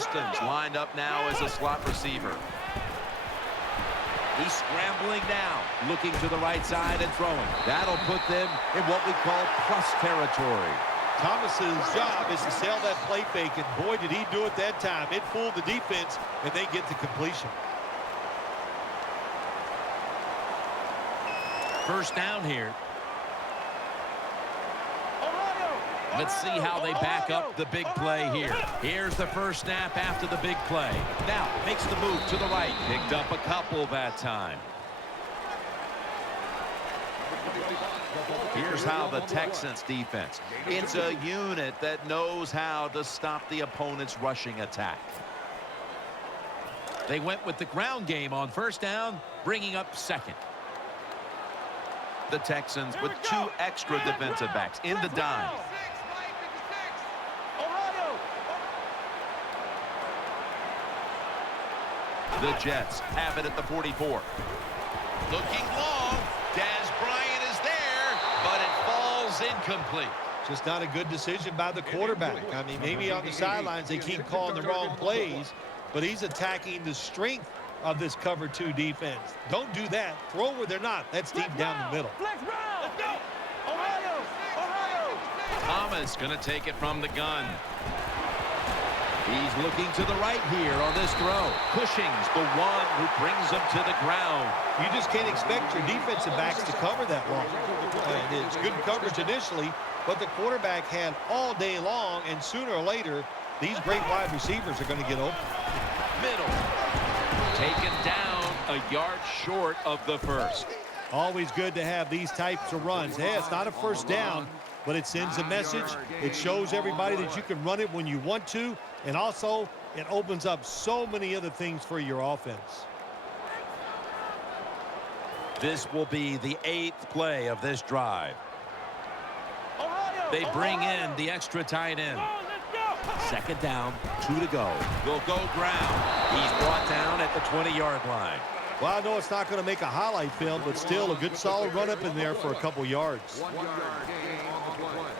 Austin's lined up now as a slot receiver. He's scrambling now, looking to the right side and throwing. That'll put them in what we call plus territory. Thomas's job is to sell that play fake, and boy, did he do it that time. It fooled the defense, and they get the completion. First down here. Let's see how they back up the big play here. Here's the first snap after the big play. Now makes the move to the right. Picked up a couple that time. Here's how the Texans defense. It's a unit that knows how to stop the opponent's rushing attack. They went with the ground game on first down, bringing up second. The Texans with 2 extra defensive backs in the dime. The Jets have it at the 44. Looking long. Dez Bryant is there, but it falls incomplete. Just not a good decision by the quarterback. I mean, maybe on the sidelines they keep calling the wrong plays, but he's attacking the strength of this cover 2 defense. Don't do that. Throw where they're not. That's deep down the middle. Let's go. Ohio. Thomas going to take it from the gun. He's looking to the right here on this throw. Cushing's the one who brings him to the ground. You just can't expect your defensive backs to cover that long. And it's good coverage initially, but the quarterback had all day long, and sooner or later, these great wide receivers are going to get open. Middle. Taken down a yard short of the first. Always good to have these types of runs. Hey, it's not a first down, but it sends a message. It shows everybody that you can run it when you want to, and also it opens up so many other things for your offense. This will be the 8th play of this drive. They bring in the extra tight end. Second down, 2 to go. They'll go ground. He's brought down at the 20-yard line. Well, I know it's not going to make a highlight film, but still a good solid run up in there for a couple yards. 1 yard gain on the play.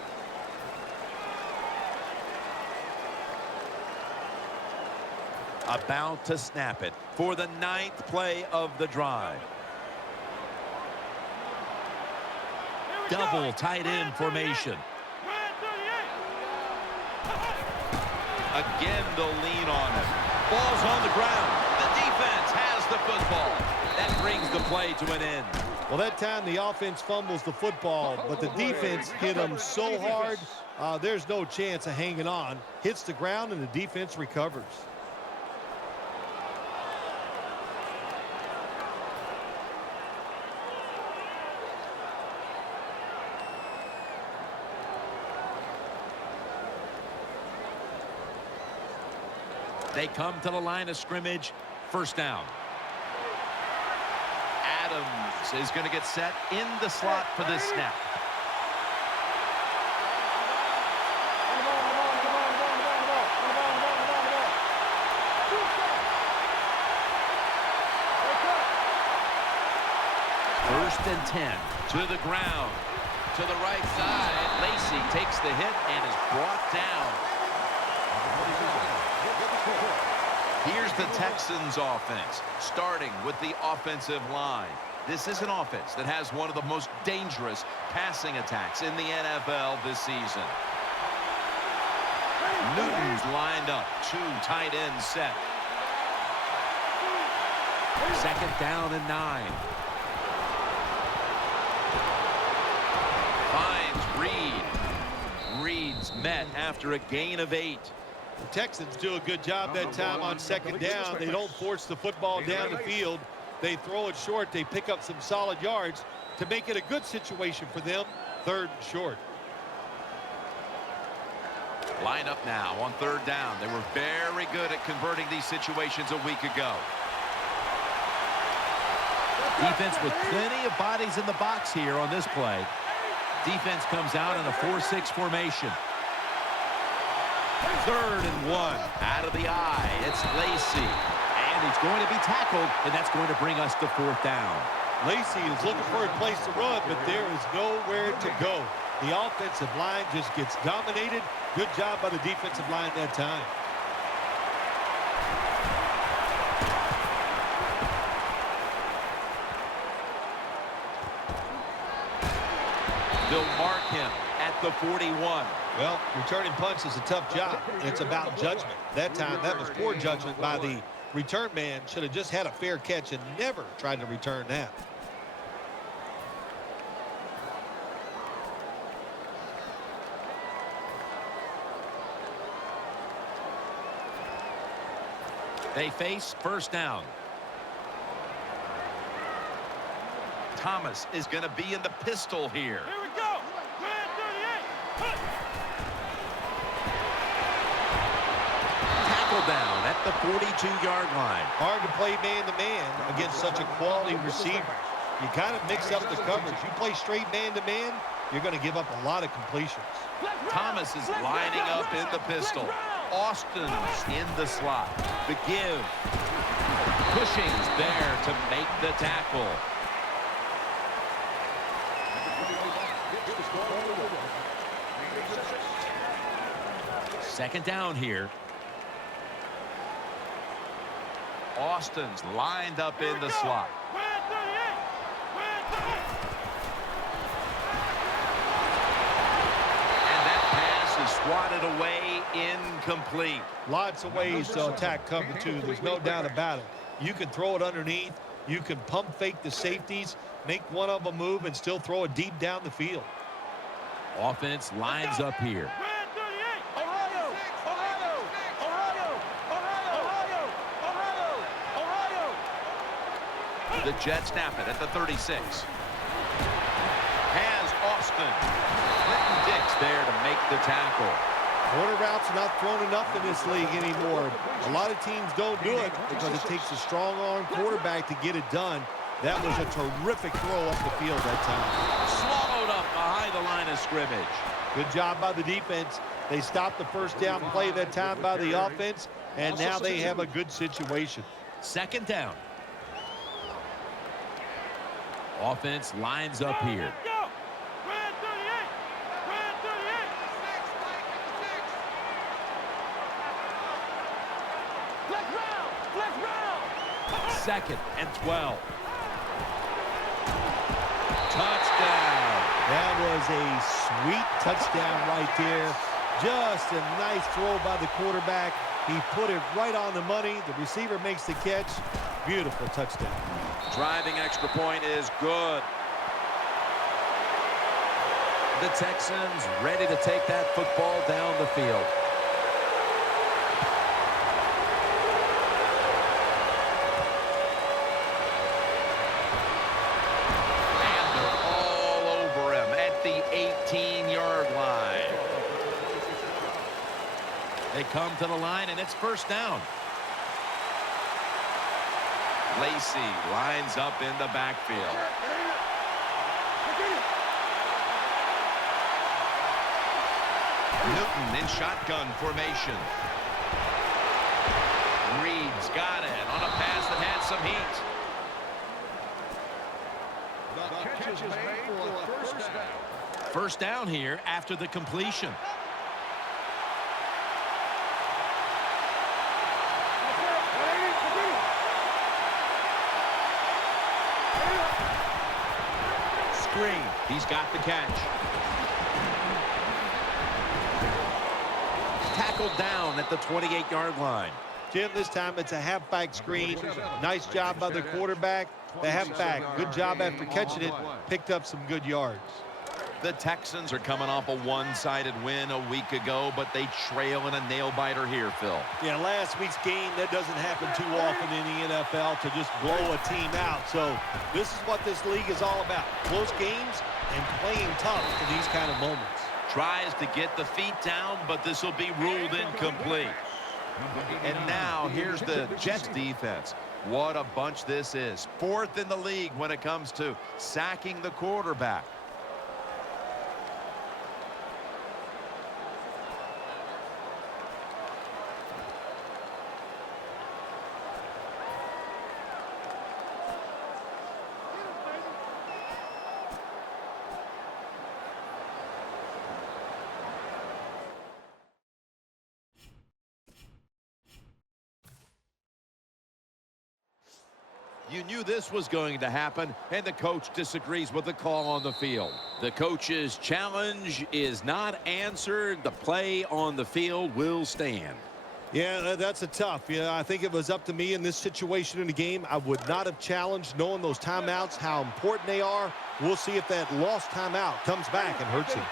About to snap it for the 9th play of the drive. Double tight end formation. Again, they'll lean on him. Ball's on the ground. The defense has the football. That brings the play to an end. Well, that time the offense fumbles the football, but the defense hit them so hard, there's no chance of hanging on. Hits the ground, and the defense recovers. They come to the line of scrimmage. First down. Adams is going to get set in the slot for this snap. First and 10 to the ground. To the right side. Lacy takes the hit and is brought down. Here's the Texans offense, starting with the offensive line. This is an offense that has one of the most dangerous passing attacks in the NFL this season. Newton's lined up, 2 tight ends set. Second down and 9. Finds Reed. Reed's met after a gain of 8. The Texans do a good job that time on second down. They don't force the football down the field. They throw it short. They pick up some solid yards to make it a good situation for them. 3rd and short. Line up now on 3rd down. They were very good at converting these situations a week ago. Defense with plenty of bodies in the box here on this play. Defense comes out in a 4-6 formation. 3rd and 1. Out of the eye, it's Lacy. And he's going to be tackled, and that's going to bring us to 4th down. Lacy is looking for a place to run, but there is nowhere to go. The offensive line just gets dominated. Good job by the defensive line that time. They'll mark him at the 41. Well, returning punts is a tough job. It's about judgment. That time, that was poor judgment by the return man. Should have just had a fair catch and never tried to return that. They face first down. Thomas is going to be in the pistol here. Here we go. Red 38. Tackle down at the 42-yard line. Hard to play man-to-man against such a quality receiver. You kind of mix up the coverage. You play straight man-to-man, you're going to give up a lot of completions. Thomas is lining up in the pistol. Austin's in the slot. The give. Cushing's there to make the tackle. Second down here. Austin's lined up in the slot. Red 38. Red 38. And that pass is swatted away, incomplete. Lots of ways to attack cover two. There's no doubt about it. You can throw it underneath. You can pump fake the safeties, make one of them move, and still throw it deep down the field. Offense lines up here. Red 38. Ohio. Ohio. Ohio. Ohio. Ohio. Ohio. Ohio. The Jets snap it at the 36. Has Austin. Clinton Dix there to make the tackle. Corner routes are not thrown enough in this league anymore. A lot of teams don't do it because it takes a strong arm quarterback to get it done. That was a terrific throw up the field that time. Swallowed up behind the line of scrimmage. Good job by the defense. They stopped the first down play that time by the offense, and now they have a good situation. Second down. Offense lines up here. Let's go. Red 38. Red 38. Flex round. Flex round. Second and 12. Touchdown. That was a sweet touchdown right there. Just a nice throw by the quarterback. He put it right on the money. The receiver makes the catch. Beautiful touchdown. Driving extra point is good. The Texans ready to take that football down the field. And they're all over him at the 18-yard line. They come to the line, and it's first down. Lacy lines up in the backfield. Newton in shotgun formation. Reed's got it on a pass that had some heat. The catch is made for a first down. First down here after the completion. Screen. He's got the catch. Tackled down at the 28-yard line. Jim, this time it's a halfback screen. Nice job by the quarterback. The halfback, good job after catching it. Picked up some good yards. The Texans are coming off a one-sided win a week ago, but they trail in a nail-biter here, Phil. Yeah, last week's game, that doesn't happen too often in the NFL to just blow a team out. So this is what this league is all about. Close games and playing tough for these kind of moments. Tries to get the feet down, but this will be ruled incomplete. And now here's the Jets defense. What a bunch this is. Fourth in the league when it comes to sacking the quarterback. You knew this was going to happen, and the coach disagrees with the call on the field. The coach's challenge is not answered. The play on the field will stand. Yeah, that's a tough. Yeah, I think if it was up to me in this situation in the game, I would not have challenged, knowing those timeouts, how important they are. We'll see if that lost timeout comes back and hurts him.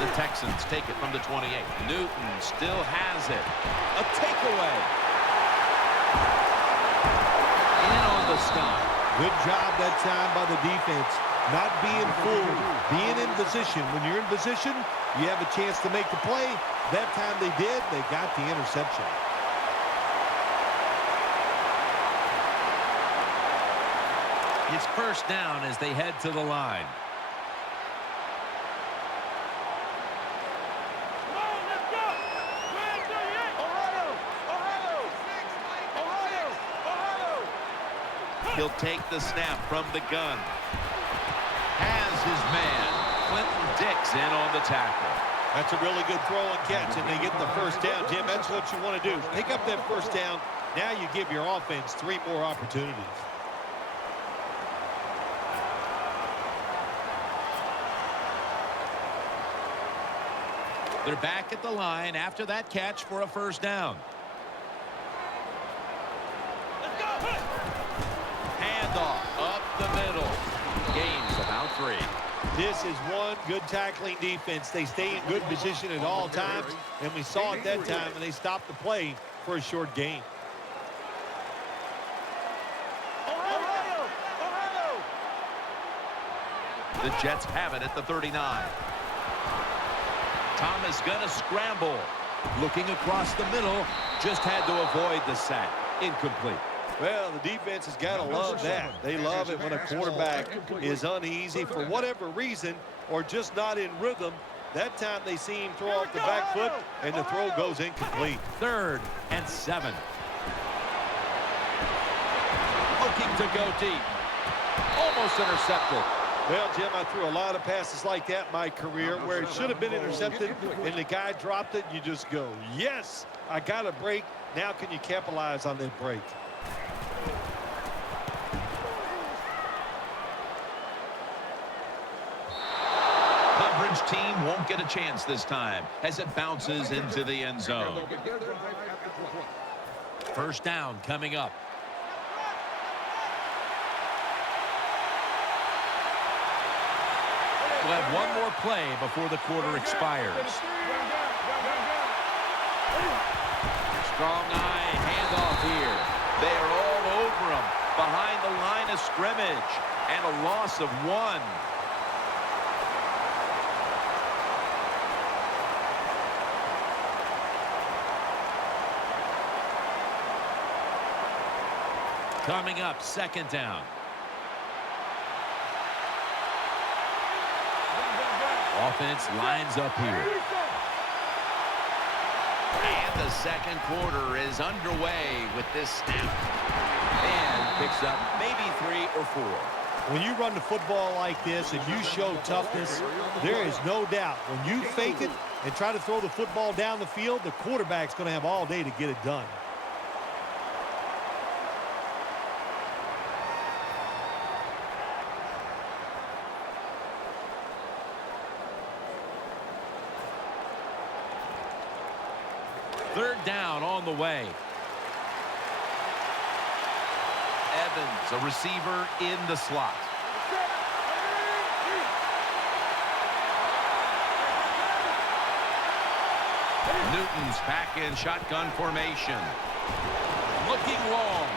The Texans take it from the 28. Newton still has it. A takeaway. In on the stop. Good job that time by the defense. Not being fooled, being in position. When you're in position, you have a chance to make the play. That time they did, they got the interception. It's first down as they head to the line. He'll take the snap from the gun. Has his man. Clinton Dix in on the tackle. That's a really good throw and catch, and they get the first down. Jim, that's what you want to do. Pick up that first down. Now you give your offense 3 more opportunities. They're back at the line after that catch for a first down. Handoff up the middle. Gains about 3. This is one good tackling defense. They stay in good position at all times, and we saw it that time, and they stopped the play for a short gain. The Jets have it at the 39. Thomas gonna scramble. Looking across the middle. Just had to avoid the sack. Incomplete. Well, the defense has got to love that. They love it when a quarterback is uneasy for whatever reason or just not in rhythm. That time they see him throw off the back foot, and the throw goes incomplete. 3rd and 7. Looking to go deep. Almost intercepted. Well, Jim, I threw a lot of passes like that in my career where it should have been intercepted, and the guy dropped it. You just go, yes, I got a break. Now can you capitalize on that break? Coverage team won't get a chance this time as it bounces into the end zone. First down coming up. We'll have one more play before the quarter expires. Strong eye handoff here. They are all over him behind the line of scrimmage, and a loss of 1. Coming up, second down. Offense lines up here. And the second quarter is underway with this snap. And picks up maybe 3 or 4. When you run the football like this and you show toughness, there is no doubt when you fake it and try to throw the football down the field, the quarterback's going to have all day to get it done. Third down on the way. Evans, a receiver in the slot. Newton's back in shotgun formation. Looking long.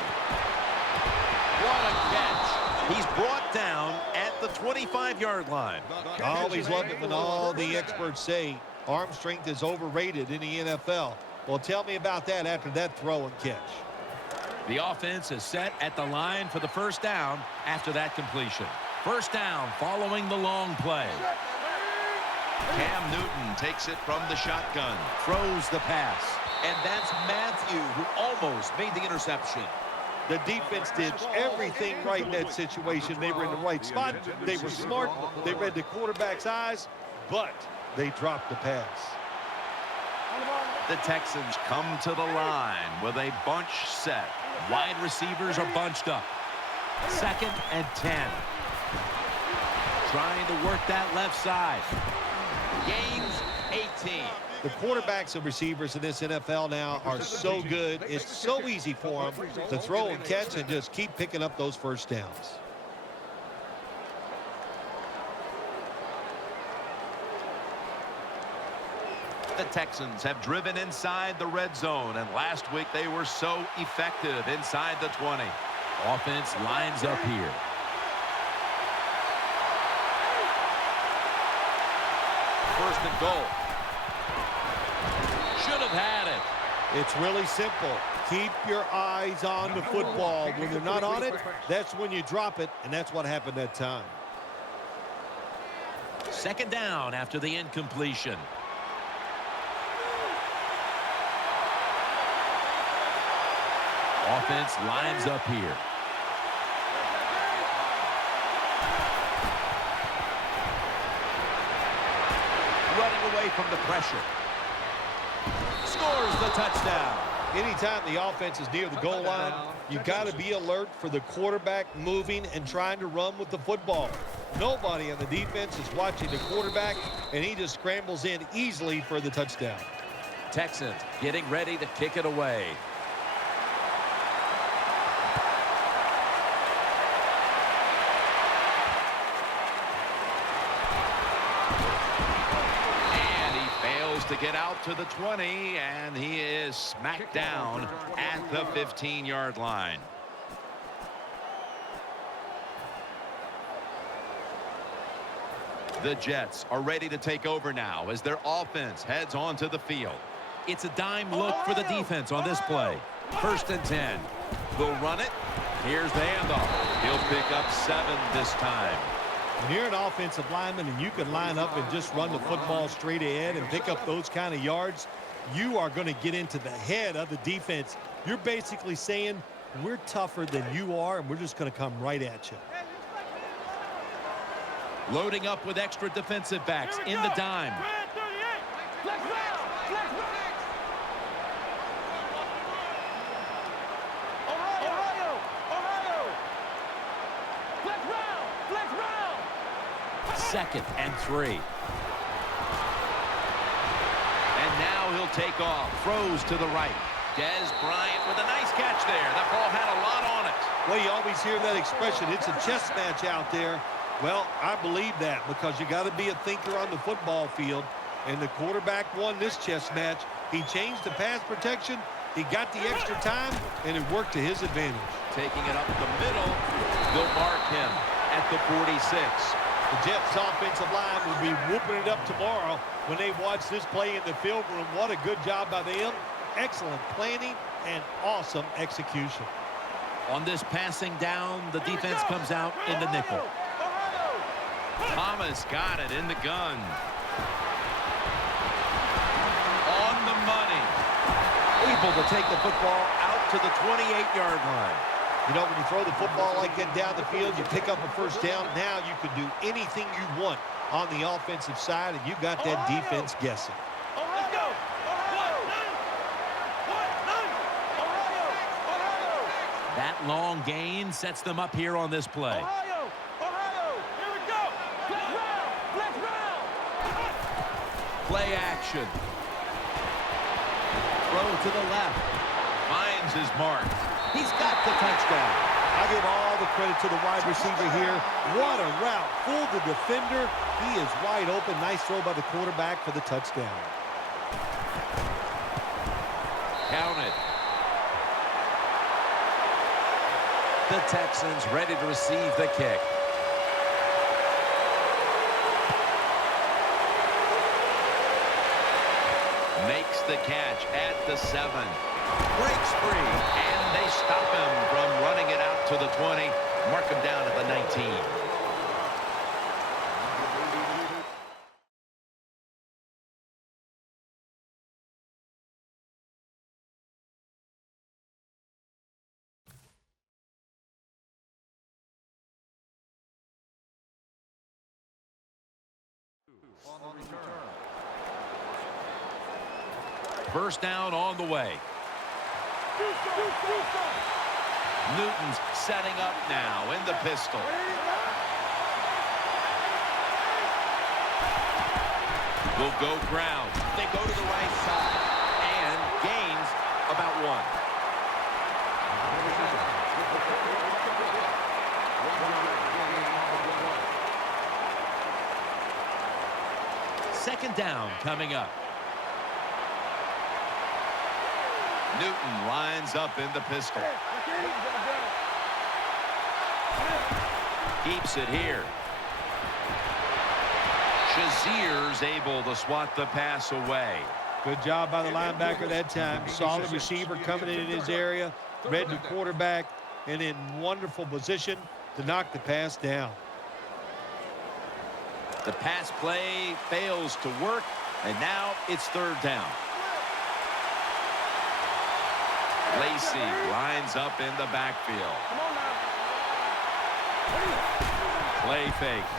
What a catch. He's brought down at the 25-yard line. I always love it when all the experts say arm strength is overrated in the NFL. Well, tell me about that after that throw and catch. The offense is set at the line for the first down after that completion. First down following the long play. Cam Newton takes it from the shotgun. Throws the pass. And that's Matthew who almost made the interception. The defense did everything right in that situation. They were in the right spot. They were smart. They read the quarterback's eyes, but they dropped the pass. The Texans come to the line with a bunch set. Wide receivers are bunched up. 2nd and 10. Trying to work that left side. Gains 18. The quarterbacks and receivers in this NFL now are so good. It's so easy for them to throw and catch and just keep picking up those first downs. The Texans have driven inside the red zone, and last week they were so effective inside the 20. Offense lines up here. First and goal. Should have had it. It's really simple. Keep your eyes on the football. When they're not on it, that's when you drop it, and that's what happened that time. 2nd down after the incompletion. Offense lines up here. Running away from the pressure. Scores the touchdown. Anytime the offense is near the goal line, you've got to be alert for the quarterback moving and trying to run with the football. Nobody on the defense is watching the quarterback, and he just scrambles in easily for the touchdown. Texans getting ready to kick it away. To get out to the 20, and he is smacked down at the 15-yard line. The Jets are ready to take over now as their offense heads onto the field. It's a dime look for the defense on this play. 1st and 10. They'll run it. Here's the handoff. He'll pick up 7 this time. When you're an offensive lineman and you can line up and just run the football straight ahead and pick up those kind of yards, you are going to get into the head of the defense. You're basically saying, we're tougher than you are, and we're just going to come right at you. Loading up with extra defensive backs in the dime. Second and 3. And now he'll take off. Throws to the right. Dez Bryant with a nice catch there. That ball had a lot on it. Well, you always hear that expression, it's a chess match out there. Well, I believe that because you got to be a thinker on the football field. And the quarterback won this chess match. He changed the pass protection. He got the extra time, and it worked to his advantage. Taking it up the middle. They'll mark him at the 46. The Jets offensive line will be whooping it up tomorrow when they watch this play in the film room. What a good job by them. Excellent planning and awesome execution. On this passing down, the defense comes out in the nickel. Thomas got it in the gun. On the money. Able to take the football out to the 28-yard line. You know, when you throw the football like that down the field, you pick up a first down. Now you can do anything you want on the offensive side, and you got that defense guessing. That long gain sets them up here on this play. Play action. Throw to the left. Finds his mark. He's got the touchdown. I give all the credit to the wide receiver here. What a route. Fooled the defender. He is wide open. Nice throw by the quarterback for the touchdown. Counted. The Texans ready to receive the kick. Makes the catch at the 7. Breaks free, and they stop him from running it out to the 20. Mark him down at the 19. First down on the way. Newton's setting up now in the pistol. Will go ground. They go to the right side and gains about 1. Second down coming up. Newton lines up in the pistol. Keeps it here. Shazier's able to swat the pass away. Good job by the linebacker that time. Solid receiver coming in his area. Read the quarterback and in wonderful position to knock the pass down. The pass play fails to work, and now it's third down. Lacy lines up in the backfield. Play fake.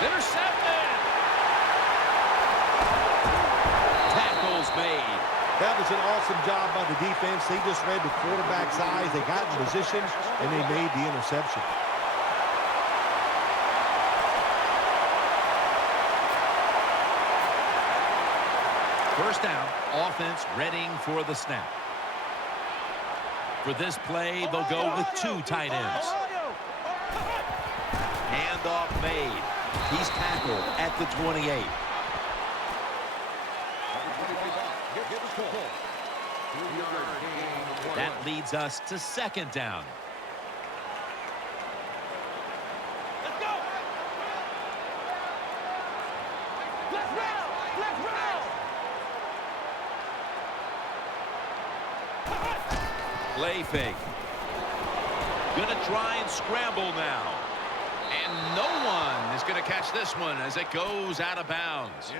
Intercepted. Tackles made. That was an awesome job by the defense. They just read the quarterback's eyes. They got in position, and they made the interception. First down, offense readying for the snap. For this play, they'll go with 2 tight ends. Handoff made. He's tackled at the 28. That leads us to second down. Let's go. Let's round. Let's round. Play fake. Gonna try and scramble now. And no one is going to catch this one as it goes out of bounds.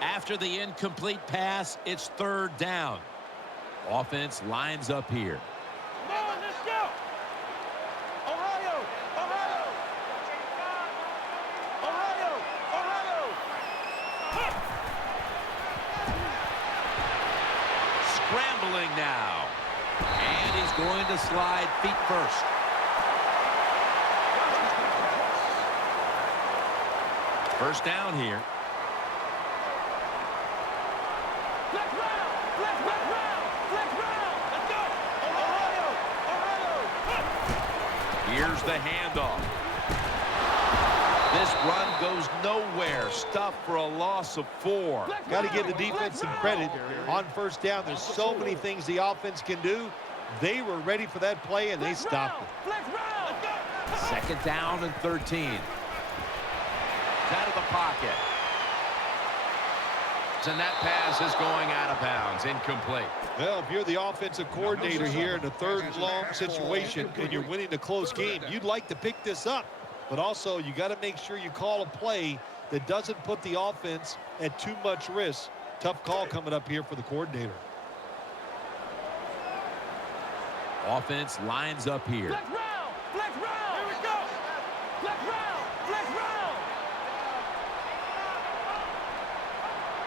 After the incomplete pass, it's third down. Offense lines up here. Come on, let's go. Ohio, Ohio. Ohio, Ohio. Scrambling now. And he's going to slide feet first. First down here. Let's round. Let's round. Let's round. Let's go. Ohio, Ohio. Here's the handoff. This run goes nowhere. Stuffed for a loss of 4. Got to give the defense some credit. On first down, there's so many things the offense can do. They were ready for that play, and they stopped it. Let's round. Second down and 13. Out of the pocket. And that pass is going out of bounds. Incomplete. Well, if you're the offensive coordinator here in a third and long situation and you're winning a close game, you'd like to pick this up. But also, you got to make sure you call a play that doesn't put the offense at too much risk. Tough call coming up here for the coordinator. Offense lines up here. Let's round. Let's round. Here we go. Let's round. Let's round.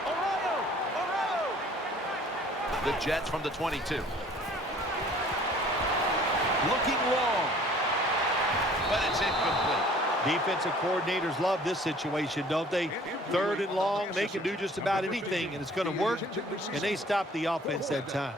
Ohio, Ohio. The Jets from the 22. Looking long. But it's incomplete. Defensive coordinators love this situation, don't they? Third and long, they can do just about anything, and it's going to work, and they stop the offense that time.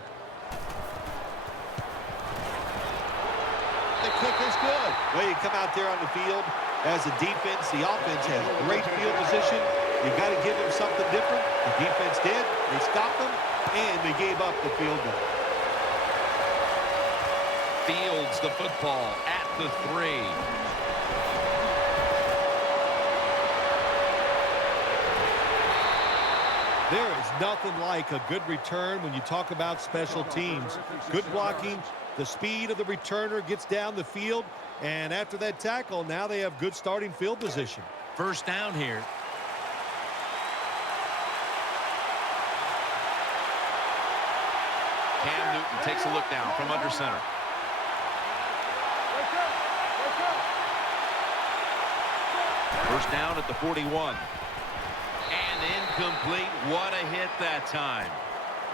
The kick is good. Well, you come out there on the field as a defense. The offense has great field position. You got to give them something different. The defense did. They stopped them, and they gave up the field goal. Fields the football at the 3. There is nothing like a good return when you talk about special teams. Good blocking, the speed of the returner gets down the field, And after that tackle, now they have good starting field position. First down here. Cam Newton takes a look down from under center. First down at the 41. And incomplete. What a hit that time.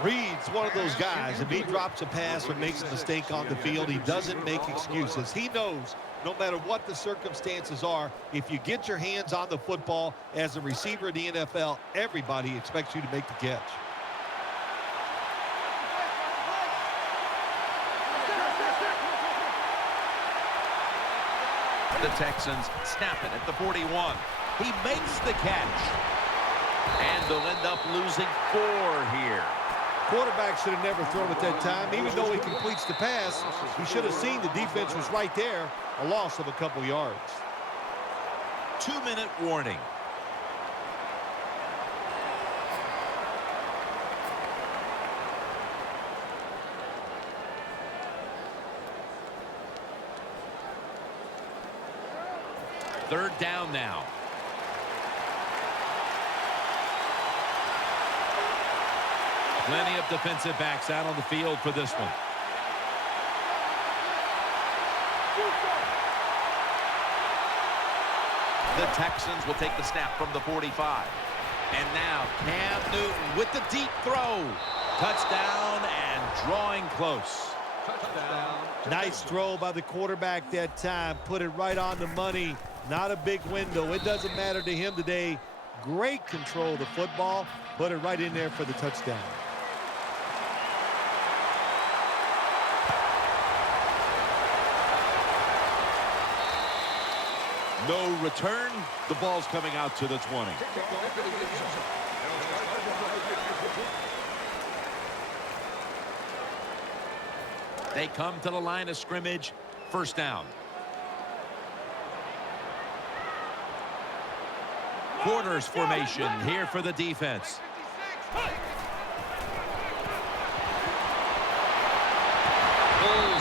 Reed's one of those guys. If he drops a pass or makes a mistake on the field, he doesn't make excuses. He knows no matter what the circumstances are, if you get your hands on the football as a receiver in the NFL, everybody expects you to make the catch. The Texans snap it at the 41. He makes the catch. And they'll end up losing 4 here. Quarterback should have never thrown at that time. Even though he completes the pass, he should have seen the defense was right there. A loss of a couple yards. 2-minute warning. Third down now. Plenty of defensive backs out on the field for this one. The Texans will take the snap from the 45. And now Cam Newton with the deep throw. Touchdown and drawing close. Touchdown. Nice throw by the quarterback that time. Put it right on the money. Not a big window. It doesn't matter to him today. Great control of the football. Put it right in there for the touchdown. No return. The ball's coming out to the 20. They come to the line of scrimmage. First down. Quarters formation here for the defense. Pulls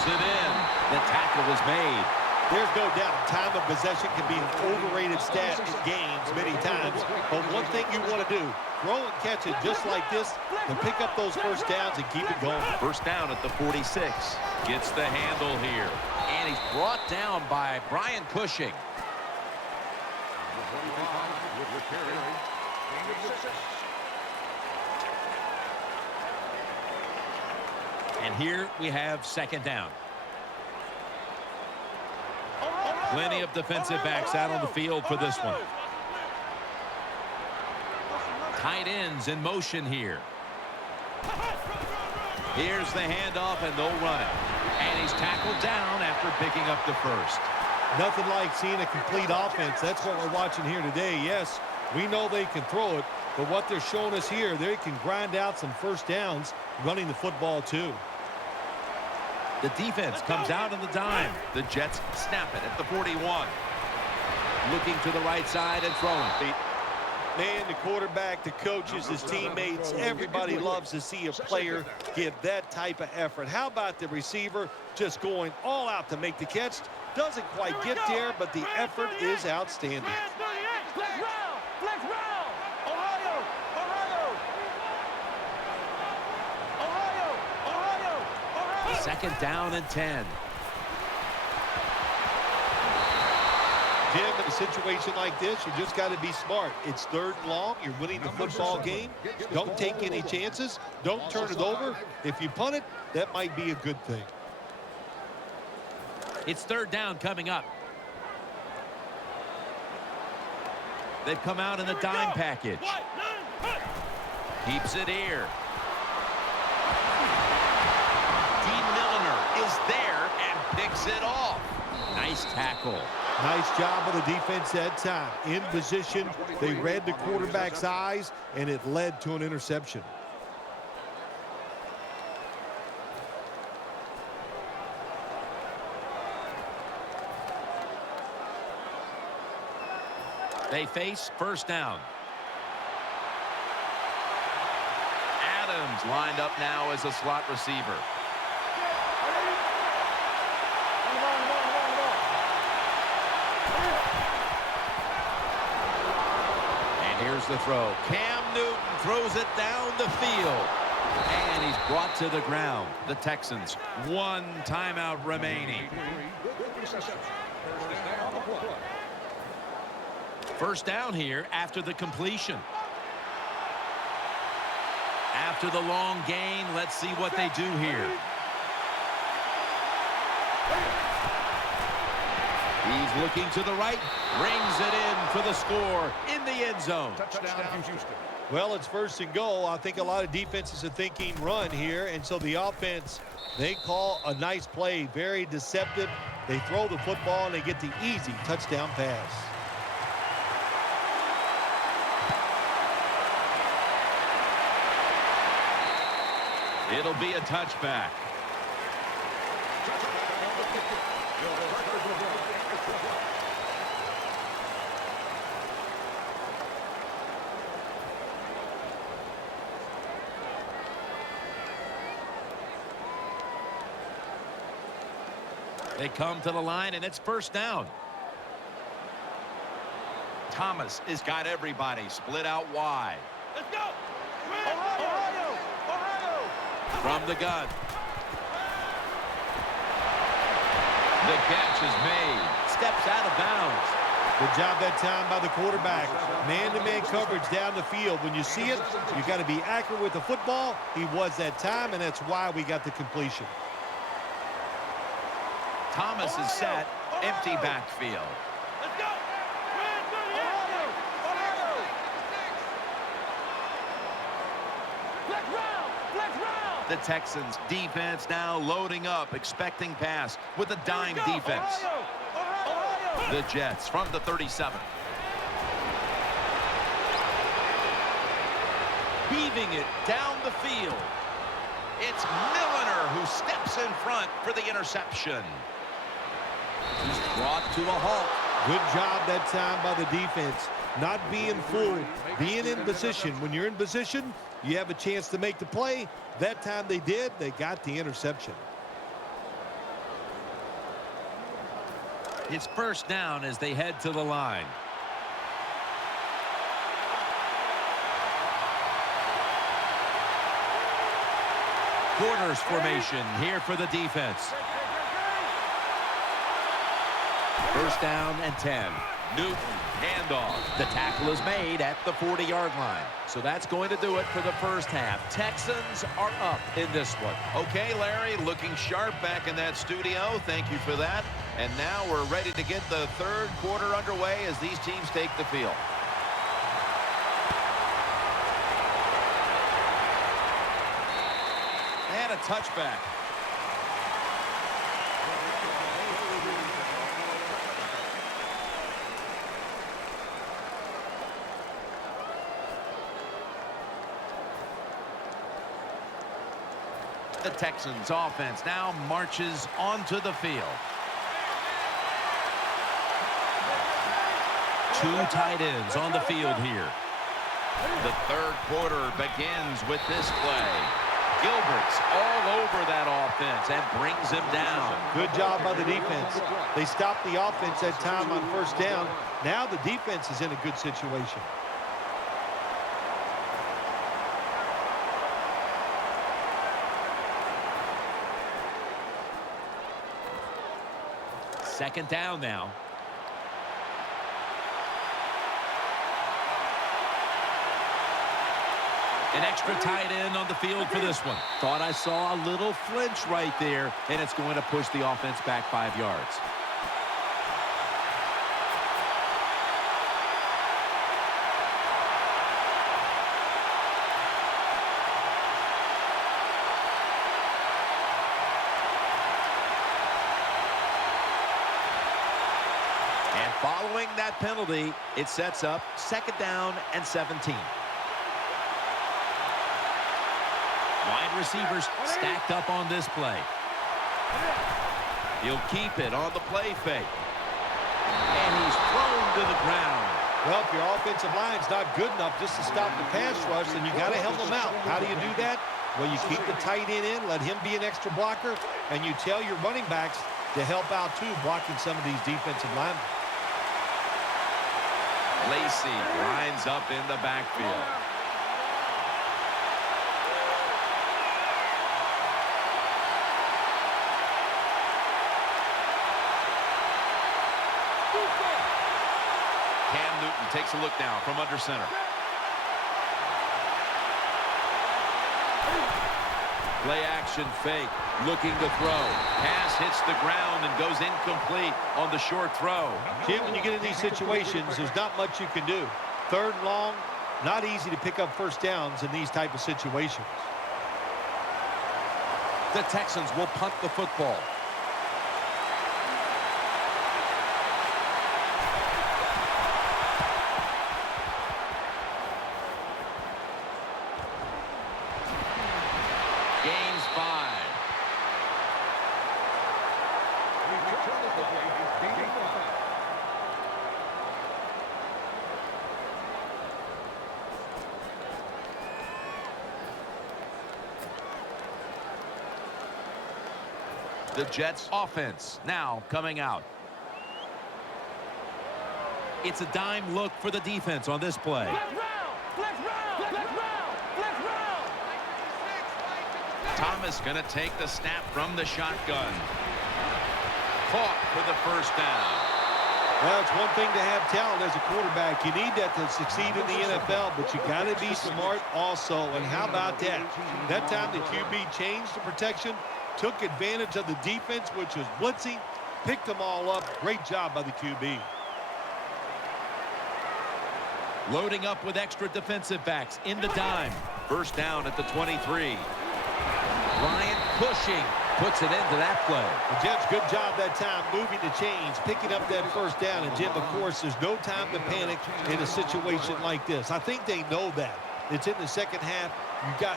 it in. The tackle was made. There's no doubt time of possession can be an overrated stat in games many times. But one thing you want to do, throw and catch it just like this and pick up those first downs and keep it going. First down at the 46. Gets the handle here. And he's brought down by Brian Cushing. And here we have second down. Plenty of defensive backs out on the field for this one. Tight ends in motion here. Here's the handoff, and they'll run it. And he's tackled down after picking up the first. Nothing like seeing a complete offense. That's what we're watching here today. Yes, we know they can throw it, but what they're showing us here, they can grind out some first downs running the football too. The defense comes out on the dime. The Jets snap it at the 41. Looking to the right side and throwing. Man, the quarterback, the coaches, his teammates, everybody loves to see a player give that type of effort. How about the receiver just going all out to make the catch? Doesn't quite get there, but the effort is outstanding. Flex round! Flex round! Ohio! Ohio! Ohio! Ohio! Ohio! Second down and 10. Jim, in a situation like this, you just got to be smart. It's third and long. You're winning the football game. Don't take any chances. Don't turn it over. If you punt it, that might be a good thing. It's third down coming up. They've come out in the dime package. Keeps it here. Dean Milliner is there and picks it off. Nice tackle. Nice job of the defense that time. In position, they read the quarterback's eyes, and it led to an interception. They face first down. Adams lined up now as a slot receiver. Here's the throw. Cam Newton throws it down the field. And he's brought to the ground. The Texans, 1 timeout remaining. First down here after the completion. After the long gain, let's see what they do here. He's looking to the right, rings it in for the score in the end zone. Touchdown, Houston. Well, it's first and goal. I think a lot of defenses are thinking run here, and so the offense, they call a nice play, very deceptive. They throw the football, and they get the easy touchdown pass. It'll be a touchback. They come to the line, and it's first down. Thomas has got everybody split out wide. Let's go. Ohio. From the gun. The catch is made. Steps out of bounds. Good job that time by the quarterback. Man-to-man coverage down the field. When you see it, you got to be accurate with the football. He was that time, and that's why we got the completion. Thomas is set. Empty backfield. Let's go. Flex round. The Texans defense now loading up, expecting pass with a dime defense. Ohio. The Jets from the 37. Heaving it down the field. It's Milliner who steps in front for the interception. He's brought to a halt. Good job that time by the defense. Not being fooled, being in position. When you're in position, you have a chance to make the play. That time they did. They got the interception. It's first down as they head to the line. Quarters formation here for the defense. First down and 10. Newton, handoff. The tackle is made at the 40-yard line. So that's going to do it for the first half. Texans are up in this one. Okay, Larry, looking sharp back in that studio. Thank you for that. And now we're ready to get the third quarter underway as these teams take the field. And a touchback. The Texans offense now marches onto the field. 2 tight ends on the field here. The third quarter begins with this play. Gilbert's all over that offense and brings him down. Good job by the defense. They stopped the offense that time on first down. Now the defense is in a good situation. Second down now. An extra tight end on the field for this one. Thought I saw a little flinch right there, and it's going to push the offense back 5 yards. And following that penalty, it sets up second down and 17. Wide receivers stacked up on this play. He'll keep it on the play fake. And he's thrown to the ground. Well, if your offensive line's not good enough just to stop the pass rush, then you got to help them out. How do you do that? Well, you keep the tight end in, let him be an extra blocker, and you tell your running backs to help out, too, blocking some of these defensive linemen. Lacy lines up in the backfield. Cam Newton takes a look now from under center. Play action fake, looking to throw. Pass hits the ground and goes incomplete on the short throw. Jim, when you get in these situations, there's not much you can do. Third and long, not easy to pick up first downs in these type of situations. The Texans will punt the football. Gains 5. The Jets offense now coming out. It's a dime look for the defense on this play. Thomas going to take the snap from the shotgun. Caught for the first down. Well, it's one thing to have talent as a quarterback. You need that to succeed in the NFL, but you got to be smart also. And how about that? That time the QB changed the protection, took advantage of the defense, which was blitzing, picked them all up. Great job by the QB. Loading up with extra defensive backs in the dime. First down at the 23. Bryant pushing, puts it into that play. The Jets, good job that time moving the chains, picking up that first down. And, Jim, of course, there's no time to panic in a situation like this. I think they know that. It's in the second half.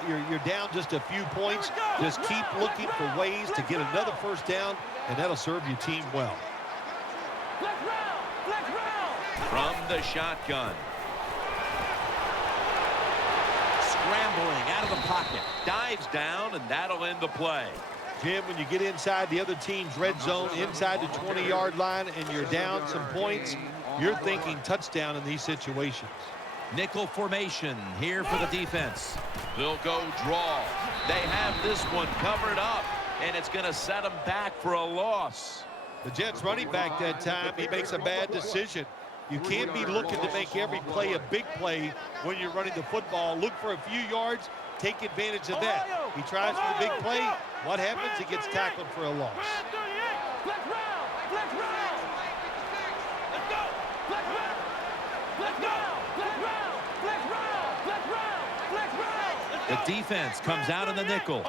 You're down just a few points. Just keep looking for ways to get another first down, and that'll serve your team well. From the shotgun. Scrambling out of the pocket. Dives down, and that'll end the play. Jim, when you get inside the other team's red zone, inside the 20-yard line, and you're down some points, you're thinking touchdown in these situations. Nickel formation here for the defense. They'll go draw. They have this one covered up, and it's going to set them back for a loss. The Jets running back that time, he makes a bad decision. You can't be looking to make every play a big play when you're running the football. Look for a few yards, take advantage of that. He tries for the big play. What happens? He gets tackled for a loss. The defense comes out in the nickel.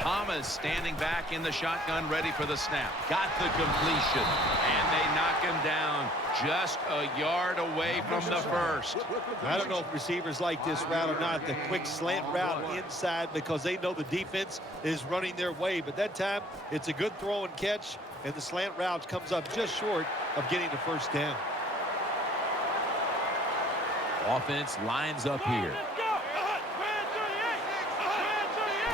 Thomas standing back in the shotgun, ready for the snap. Got the completion, and they knock him down just a yard away from the first. I don't know if receivers like this route or not, the quick slant route inside, because they know the defense is running their way. But that time, it's a good throw and catch, and the slant route comes up just short of getting the first down. Offense lines up here.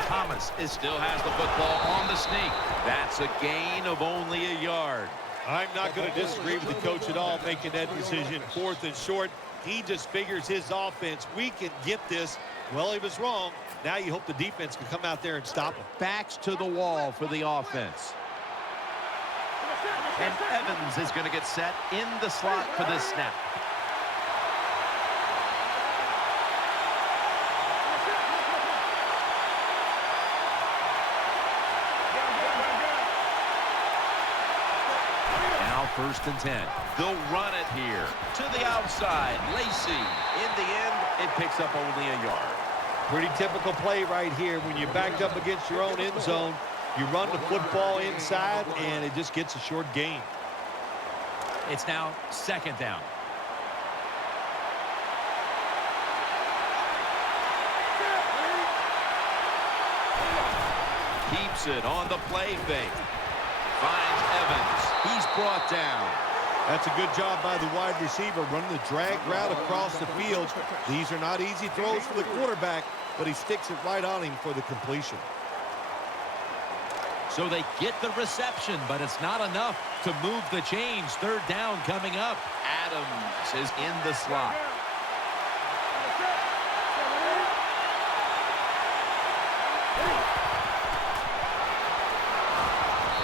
Thomas still has the football on the sneak. That's a gain of only a yard. I'm not going to disagree with the coach at all making that decision. 4th and short. He just figures his offense, we can get this. Well, he was wrong. Now you hope the defense can come out there and stop him. Backs to the wall for the offense. And Evans is going to get set in the slot for this snap. First and 10. They'll run it here to the outside. Lacy. In the end, it picks up only a yard. Pretty typical play right here. When you're backed up against your own end zone, you run the football inside, and it just gets a short gain. It's now second down. Keeps it on the play fake. Finds Evans. He's brought down. That's a good job by the wide receiver, running the drag route across the field. These are not easy throws for the quarterback, but he sticks it right on him for the completion. So they get the reception, but it's not enough to move the chains. Third down coming up. Adams is in the slot.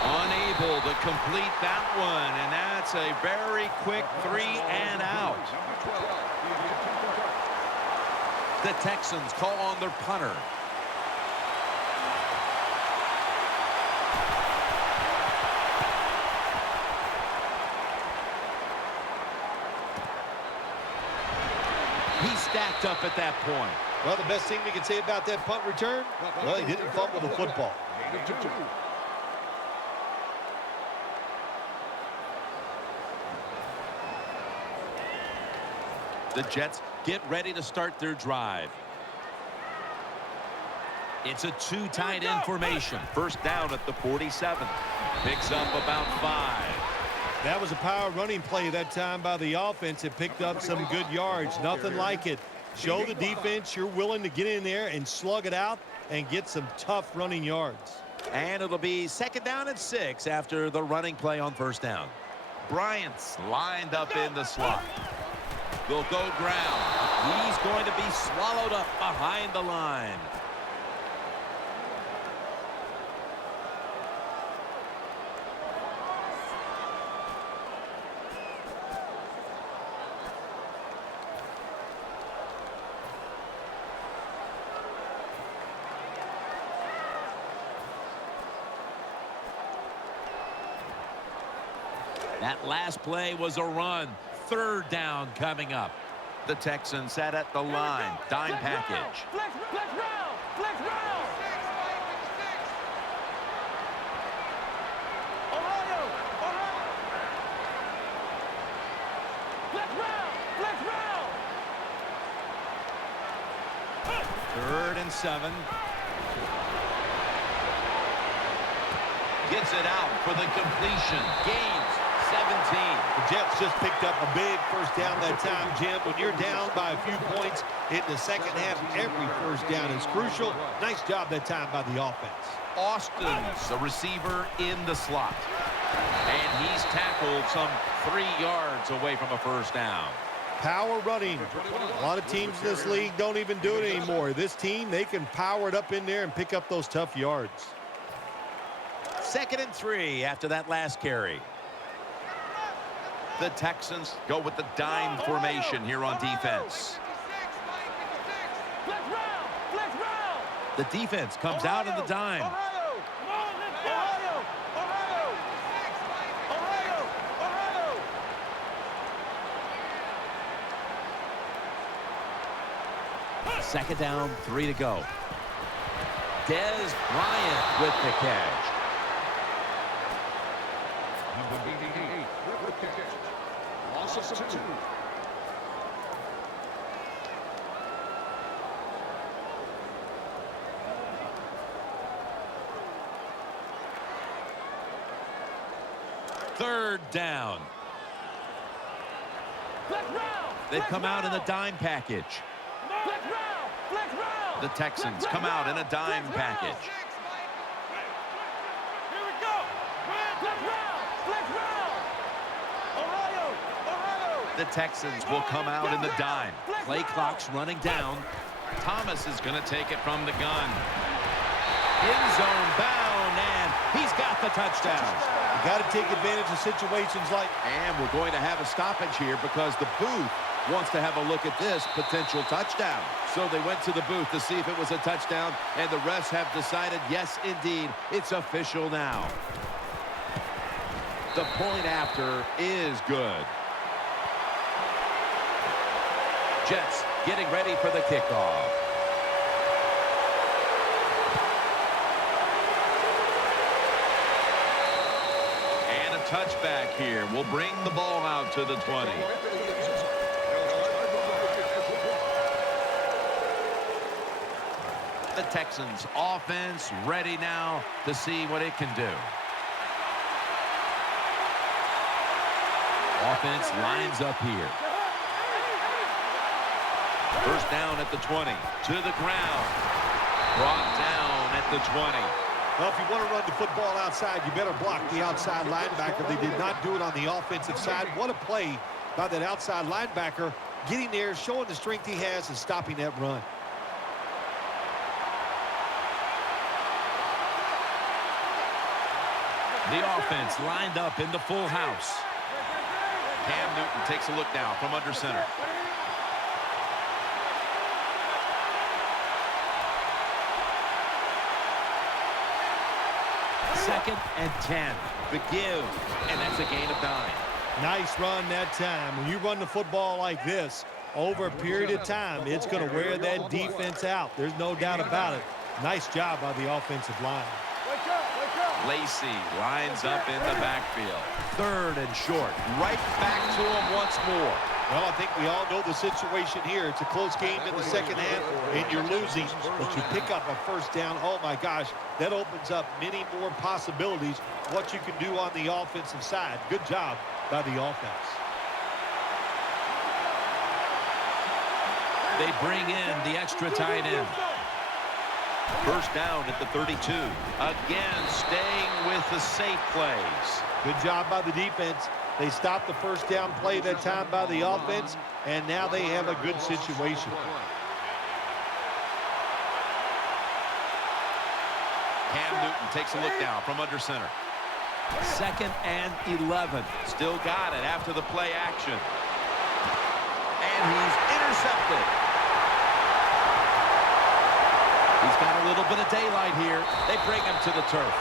Unable to complete that one, and that's a very quick 3 and out. The Texans call on their punter. He's stacked up at that point. Well, the best thing we can say about that punt return, well, he didn't fumble the football. The Jets get ready to start their drive. It's a two tight end formation. First down at the 47. Picks up about 5. That was a power running play that time by the offense. It picked up some good yards. Nothing like it. Show the defense you're willing to get in there and slug it out and get some tough running yards. And it'll be second down and 6 after the running play on first down. Bryant's lined up in the slot. Will go ground. He's going to be swallowed up behind the line. That last play was a run. Third down coming up. The Texans sat at the line. Dime package. Flex round. Flex round. Ohio. Flex round. Flex round. Third and 7. Gets it out for the completion. Gains 17. The Jets just picked up a big first down that time, Jim. When you're down by a few points in the second half, every first down is crucial. Nice job that time by the offense. Austin's the receiver in the slot. And he's tackled some 3 yards away from a first down. Power running. A lot of teams in this league don't even do it anymore. This team, they can power it up in there and pick up those tough yards. Second and 3 after that last carry. The Texans go with the dime formation here on defense. Flex round. Flex round. The defense comes out in the dime. Ohio. Ohio. Ohio. Ohio. Second down, 3 to go. Dez Bryant with the catch. Loss of 2. Third down. Flex round. They come out in the dime package. Flex round. Flex round. The Texans come out in a dime package. Here we go. Flex round. Flex round. Ohio. The Texans will come out in the dime. Play clock's running down. Thomas is going to take it from the gun. End zone bound, and he's got the touchdown. You got to take advantage of situations like. And we're going to have a stoppage here because the booth wants to have a look at this potential touchdown. So they went to the booth to see if it was a touchdown, and the refs have decided, yes, indeed, it's official now. The point after is good. Jets getting ready for the kickoff. And a touchback here will bring the ball out to the 20. The Texans offense ready now to see what it can do. Offense lines up here. First down at the 20. To the ground. Brought down at the 20. Well, if you want to run the football outside, you better block the outside linebacker. They did not do it on the offensive side. What a play by that outside linebacker, getting there, showing the strength he has, and stopping that run. The offense lined up in the full house. Cam Newton takes a look now from under center. Second and 10. The give, and that's a gain of 9. Nice run that time. When you run the football like this, over a period of time, it's going to wear that defense out. There's no doubt about it. Nice job by the offensive line. Lacy lines up in the backfield. Third and short. Right back to him once more. Well, I think we all know the situation here. It's a close game in the second half, and you're losing, but you pick up a first down. Oh, my gosh, that opens up many more possibilities, what you can do on the offensive side. Good job by the offense. They bring in the extra tight end. First down at the 32. Again, staying with the safe plays. Good job by the defense. They stopped the first down play that time by the offense, and now they have a good situation. Cam Newton takes a look now from under center. Second and 11. Still got it after the play action. And he's intercepted. He's got a little bit of daylight here. They bring him to the turf.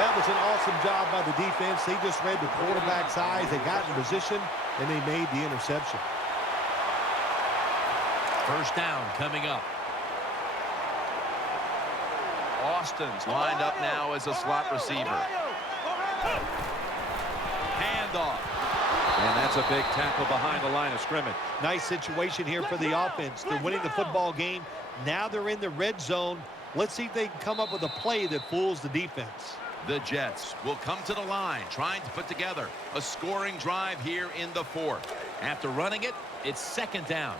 That was an awesome job by the defense. They just read the quarterback's eyes. They got in position, and they made the interception. First down coming up. Austin's lined up now as a slot receiver. Handoff. And that's a big tackle behind the line of scrimmage. Nice situation here for the offense. They're winning the football game. Now they're in the red zone. Let's see if they can come up with a play that fools the defense. The Jets will come to the line, trying to put together a scoring drive here in the fourth. After running it, it's second down.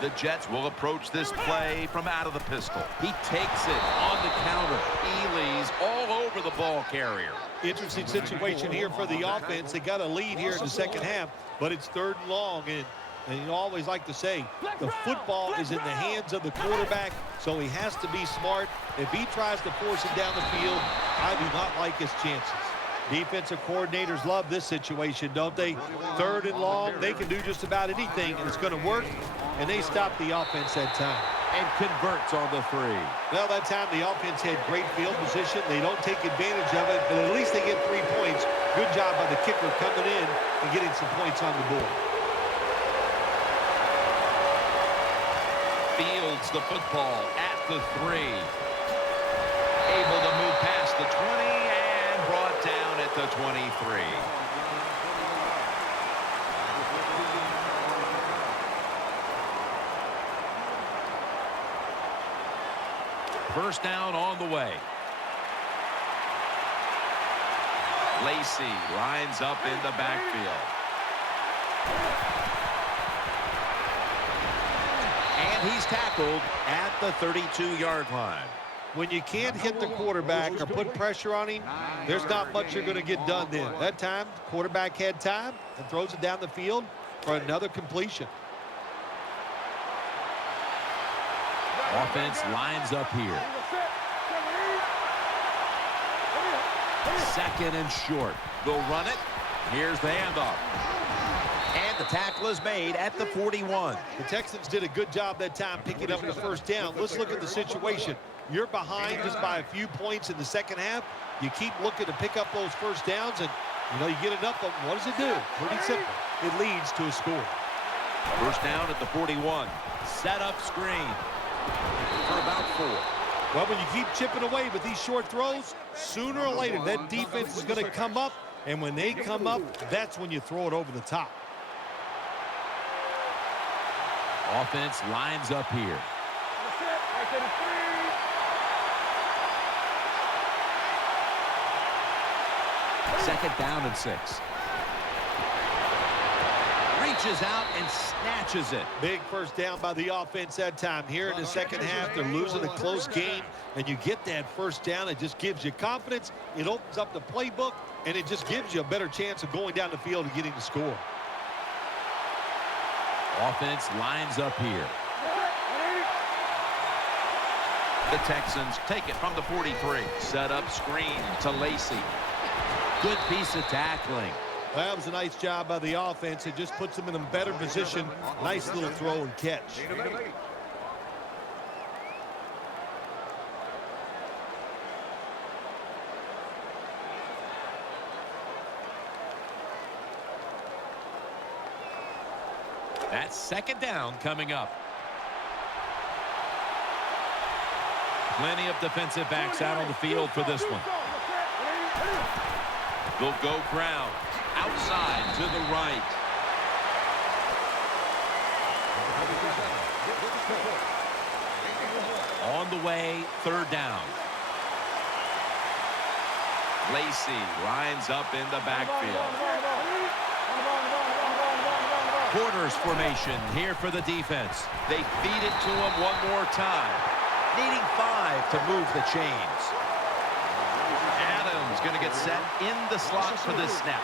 The Jets will approach this play from out of the pistol. He takes it on the counter. Ely's all over the ball carrier. Interesting situation here for the offense. They got a lead here in the second half, but it's third and long. And you always like to say, the football is in the hands of the quarterback, so he has to be smart. If he tries to force it down the field, I do not like his chances. Defensive coordinators love this situation, don't they? Third and long, they can do just about anything, and it's going to work, and they stop the offense that time. And converts on the 3. Well, that time the offense had great field position. They don't take advantage of it, but at least they get 3 points. Good job by the kicker coming in and getting some points on the board. Fields the football at the 3. Able to move past the 20 and brought down at the 23. First down on the way. Lacy lines up in the backfield. And he's tackled at the 32-yard line. When you can't hit the quarterback or put pressure on him, there's not much you're going to get done then. That time, the quarterback had time and throws it down the field for another completion. Offense lines up here. Second and short. They'll run it. Here's the handoff. And the tackle is made at the 41. The Texans did a good job that time picking up the first down. Let's look at the situation. You're behind just by a few points in the second half. You keep looking to pick up those first downs, and, you get enough of them. What does it do? Pretty simple. It leads to a score. First down at the 41. Set up screen for about 4. Well, when you keep chipping away with these short throws, sooner or later that defense is going to come up, and when they come up, that's when you throw it over the top. Offense lines up here. Second down and 6. reaches out and snatches it. Big first down by the offense that time. Here in the second half, they're losing a close game, and you get that first down. It just gives you confidence. It opens up the playbook, and it just gives you a better chance of going down the field and getting the score. Offense lines up here. The Texans take it from the 43. Set up screen to Lacy. Good piece of tackling. That was a nice job by the offense. It just puts them in a better position. Nice little throw and catch. That's second down coming up. Plenty of defensive backs out on the field for this one. They'll go ground. Outside to the right. On the way, third down. Lacy lines up in the backfield. Quarters formation here for the defense. They feed it to him one more time. Needing 5 to move the chains. Adams going to get set in the slot for this snap.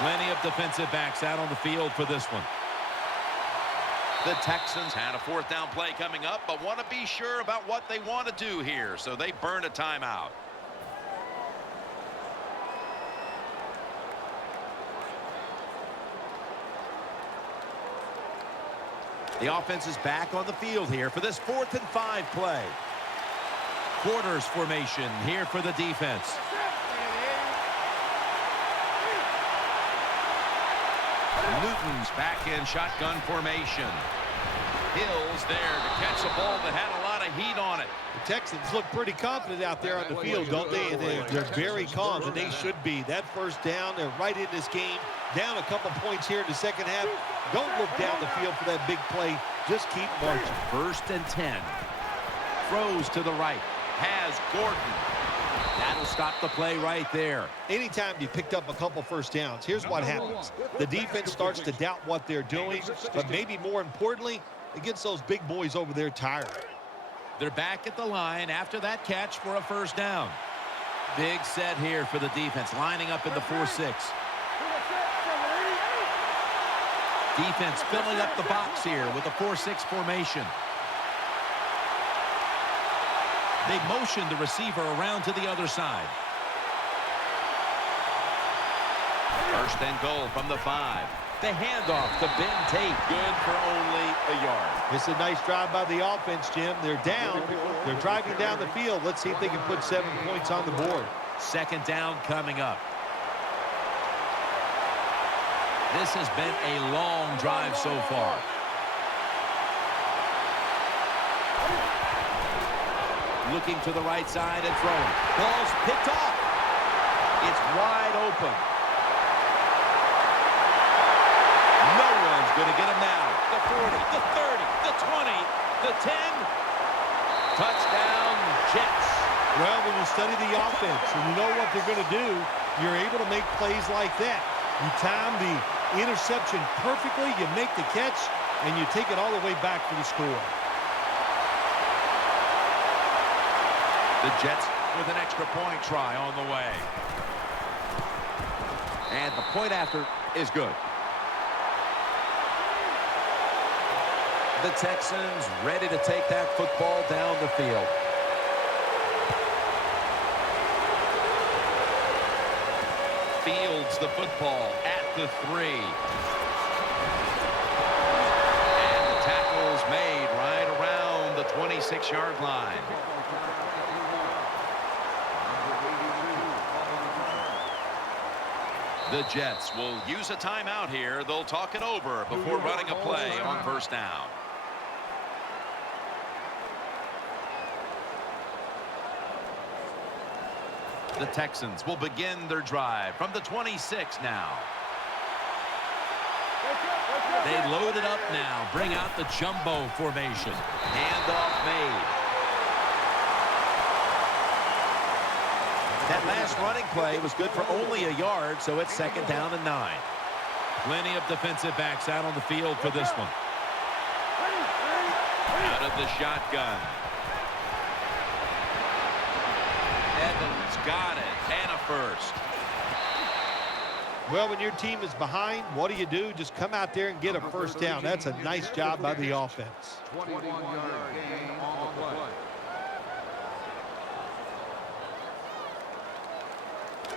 Plenty of defensive backs out on the field for this one. The Texans had a fourth down play coming up, but want to be sure about what they want to do here, so they burn a timeout. The offense is back on the field here for this 4th and 5 play. Quarters formation here for the defense. Newton's back in shotgun formation. Hill's there to catch a ball that had a lot of heat on it. The Texans look pretty confident out there on the field, don't they? And they're very calm, and they should be. That first down, they're right in this game. Down a couple points here in the second half. Don't look down the field for that big play. Just keep marching. 1st and 10. Throws to the right. Has Gordon. That'll stop the play right there. Anytime you picked up a couple first downs, here's what happens. The defense starts to doubt what they're doing, but maybe more importantly, it gets those big boys over there tired. They're back at the line after that catch for a first down. Big set here for the defense, lining up in the 4-6. Defense filling up the box here with a 4-6 formation. They motion the receiver around to the other side. First and goal from the 5. The handoff to Ben Tate. Good for only a yard. It's a nice drive by the offense, Jim. They're down. They're driving down the field. Let's see if they can put 7 points on the board. Second down coming up. This has been a long drive so far. Looking to the right side and throwing. Ball's picked off. It's wide open. No one's going to get him now. The 40, the 30, the 20, the 10. Touchdown, Jets. Well, when you study the offense and you know what they're going to do, you're able to make plays like that. You time the interception perfectly, you make the catch, and you take it all the way back for the score. The Jets with an extra point try on the way. And the point after is good. The Texans ready to take that football down the field. Fields the football at the 3. And the tackle's made right around the 26-yard line. The Jets will use a timeout here. They'll talk it over before running a play on first down. The Texans will begin their drive from the 26 now. They load it up now. Bring out the jumbo formation. Handoff made. That last running play was good for only a yard, so it's 2nd down and 9. Plenty of defensive backs out on the field for this one. Out of the shotgun. Evans got it, and a first. Well, when your team is behind, what do? Just come out there and get a first down. That's a nice job by the offense. 21-yard gain on the play.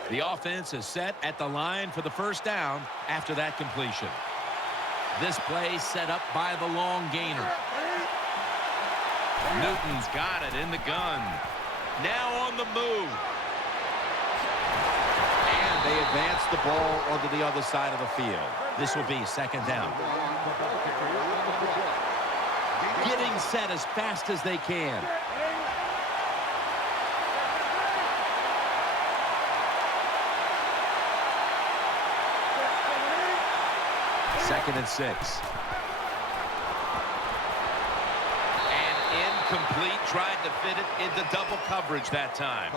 The offense is set at the line for the first down after that completion. This play set up by the long gainer. Newton's got it in the gun. Now on the move. And they advance the ball onto the other side of the field. This will be 2nd down. Getting set as fast as they can. 2nd and 6. Incomplete, tried to fit it into double coverage that time.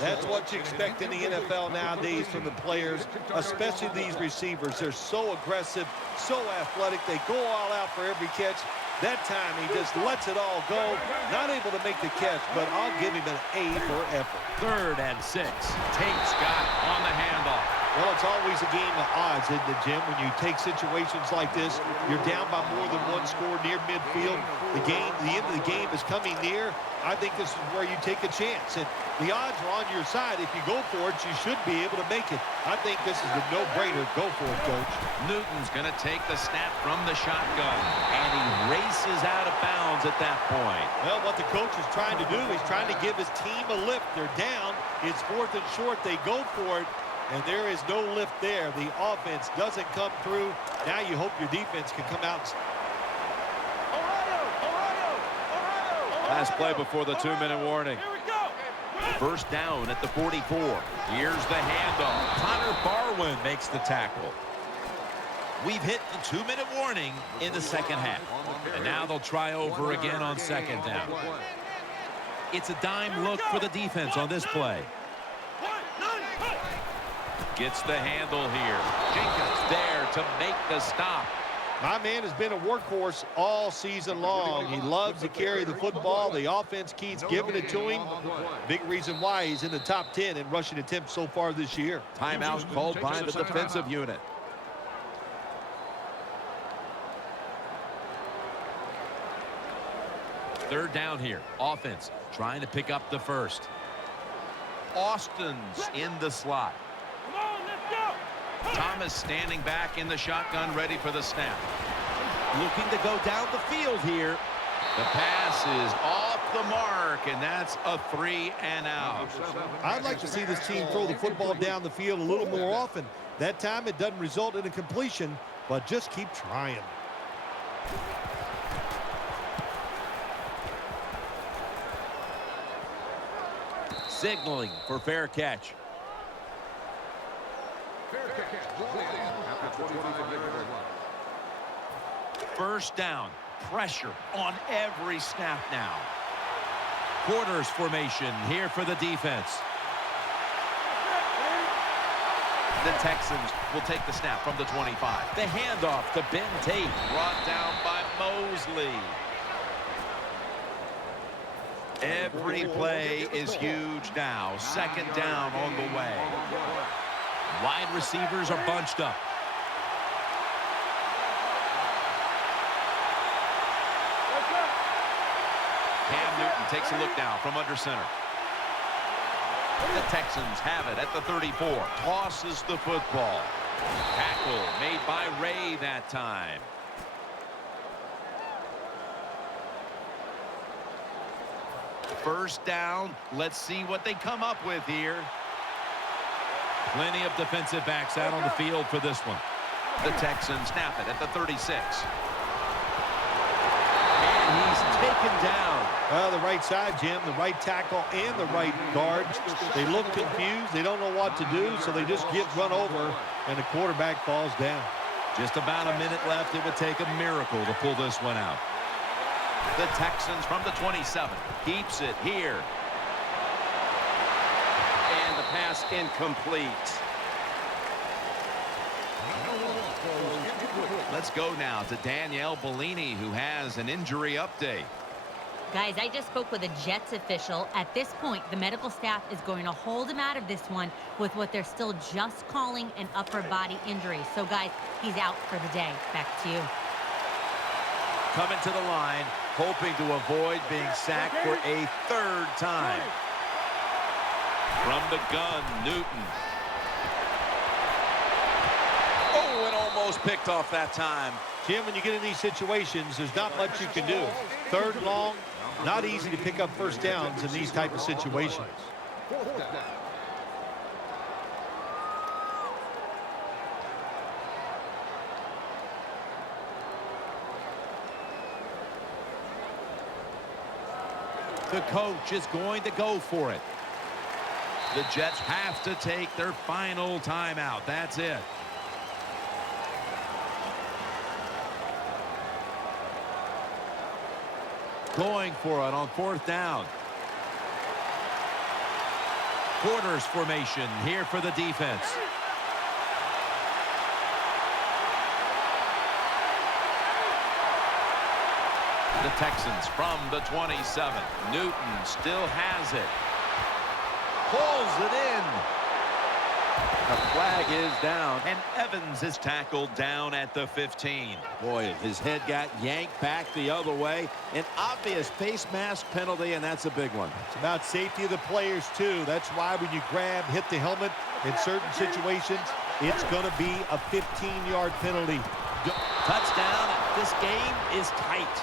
That's what you expect in the NFL nowadays from the players, especially these receivers. They're so aggressive, so athletic. They go all out for every catch. That time, he just lets it all go. Not able to make the catch, but I'll give him an A for effort. 3rd and 6. Tate's got it on the handoff. Well, it's always a game of odds, isn't it, Jim? When you take situations like this, you're down by more than one score near midfield. The end of the game is coming near. I think this is where you take a chance. And the odds are on your side. If you go for it, you should be able to make it. I think this is a no-brainer. Go for it, Coach. Newton's going to take the snap from the shotgun. And he races out of bounds at that point. Well, what the coach is trying to do, he's trying to give his team a lift. They're down. It's 4th and short. They go for it. And there is no lift there. The offense doesn't come through. Now you hope your defense can come out. Last play before the 2-minute warning. Here we go. 1st down at the 44. Here's the handoff. Connor Barwin makes the tackle. We've hit the 2-minute warning in the 2nd half. And now they'll try over again on 2nd down. It's a dime look for the defense on this play. Gets the handle here. Jenkins there to make the stop. My man has been a workhorse all season long. He loves to carry the football. The offense keeps giving it to him. Big reason why he's in the top 10 in rushing attempts so far this year. Timeout called by the defensive unit. Third down here. Offense trying to pick up the first. Austin's in the slot. Come on, let's go. Thomas standing back in the shotgun, ready for the snap. Looking to go down the field here. The pass is off the mark, and that's a 3 and out. I'd like to see this team throw the football down the field a little more often. That time it doesn't result in a completion, but just keep trying. Signaling for fair catch. First down. Pressure on every snap now. Quarters formation here for the defense. The Texans will take the snap from the 25. The handoff to Ben Tate. Brought down by Mosley. Every play is huge now. 2nd down on the way. Wide receivers are bunched up. Cam Newton takes a look now from under center. The Texans have it at the 34. Tosses the football. Tackle made by Ray that time. First down. Let's see what they come up with here. Plenty of defensive backs out on the field for this one. The Texans snap it at the 36. And he's taken down. Well, the right side, Jim, the right tackle and the right guard. They look confused. They don't know what to do, so they just get run over, and the quarterback falls down. Just about a minute left. It would take a miracle to pull this one out. The Texans from the 27 keeps it here. And the pass incomplete. Let's go now to Danielle Bellini, who has an injury update. Guys, I just spoke with a Jets official. At this point, the medical staff is going to hold him out of this one with what they're still just calling an upper body injury. So, guys, he's out for the day. Back to you. Coming to the line, hoping to avoid being sacked for a third time. From the gun, Newton. Oh, and almost picked off that time. Jim, when you get in these situations, there's not much you can do. Third and long, not easy to pick up first downs in these type of situations. The coach is going to go for it. The Jets have to take their final timeout. That's it. Going for it on fourth down. Quarters formation here for the defense. The Texans from the 27. Newton still has it. Pulls it in. The flag is down. And Evans is tackled down at the 15. Boy, his head got yanked back the other way. An obvious face mask penalty, and that's a big one. It's about safety of the players, too. That's why when you grab, hit the helmet in certain situations, it's going to be a 15-yard penalty. Touchdown, and this game is tight.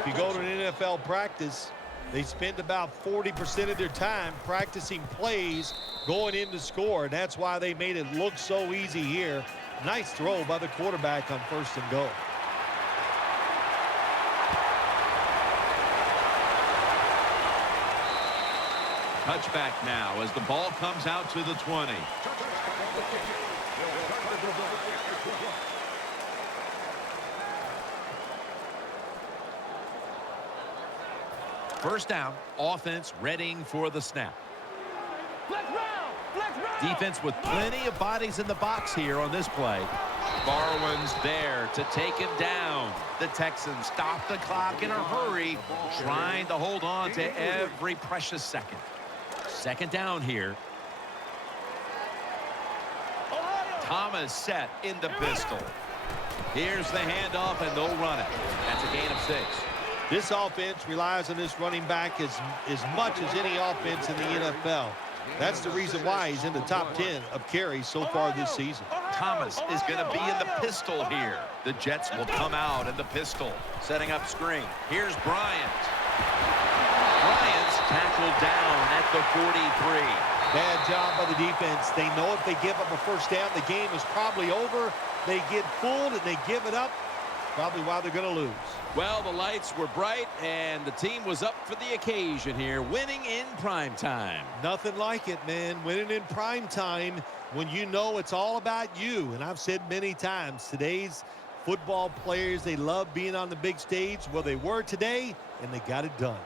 If you go to an NFL practice, they spend about 40% of their time practicing plays going in to score, and that's why they made it look so easy here. Nice throw by the quarterback on first and goal. Touchback now as the ball comes out to the 20. First down, offense readying for the snap. Defense with plenty of bodies in the box here on this play. Barwin's there to take him down. The Texans stop the clock in a hurry, trying to hold on to every precious second. Second down here. Thomas set in the pistol. Here's the handoff, and they'll run it. That's a gain of 6. This offense relies on this running back as much as any offense in the NFL. That's the reason why he's in the top 10 of carries so far this season. Thomas is going to be in the pistol here. The Jets will come out in the pistol. Setting up screen. Here's Bryant. Bryant's tackled down at the 43. Bad job by the defense. They know if they give up a first down, the game is probably over. They get fooled and they give it up. Probably why they're going to lose. Well, the lights were bright, and the team was up for the occasion here, winning in prime time. Nothing like it, man. Winning in prime time when you know it's all about you. And I've said many times, today's football players, they love being on the big stage. Well, they were today, and they got it done.